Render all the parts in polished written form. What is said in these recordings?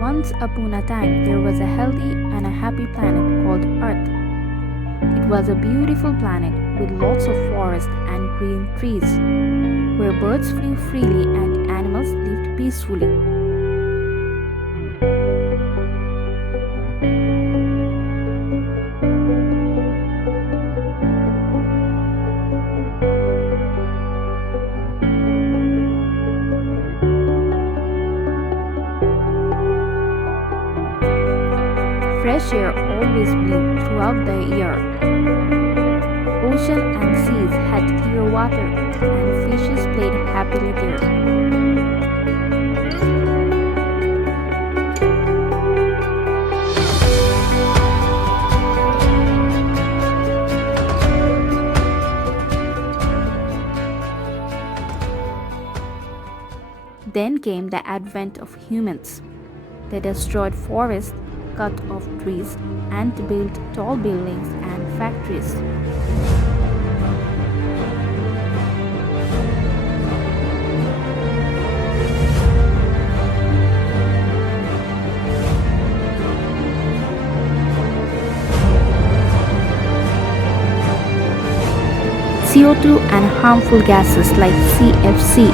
Once upon a time, there was a healthy and a happy planet called Earth. It was a beautiful planet with lots of forest and green trees, where birds flew freely and animals lived peacefully. Fresh air always blew throughout the year. Ocean and seas had clear water, and fishes played happily there. Then came the advent of humans. They destroyed forests, cut off trees, and built tall buildings and factories. CO2 and harmful gases like CFC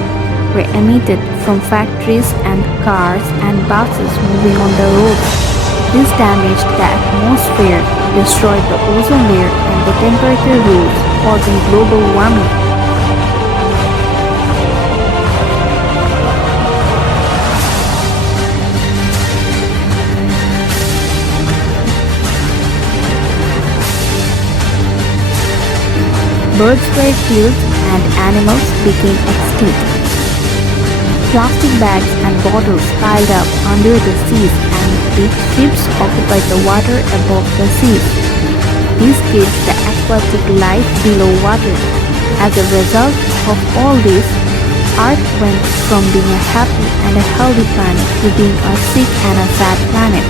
were emitted from factories and cars and buses moving on the roads. This damaged the atmosphere, destroyed the ozone layer, and the temperature rose, causing global warming. Birds were killed and animals became extinct. Plastic bags and bottles piled up under the seas and big ships occupied the water above the seas. This kills the aquatic life below water. As a result of all this, Earth went from being a happy and a healthy planet to being a sick and a sad planet.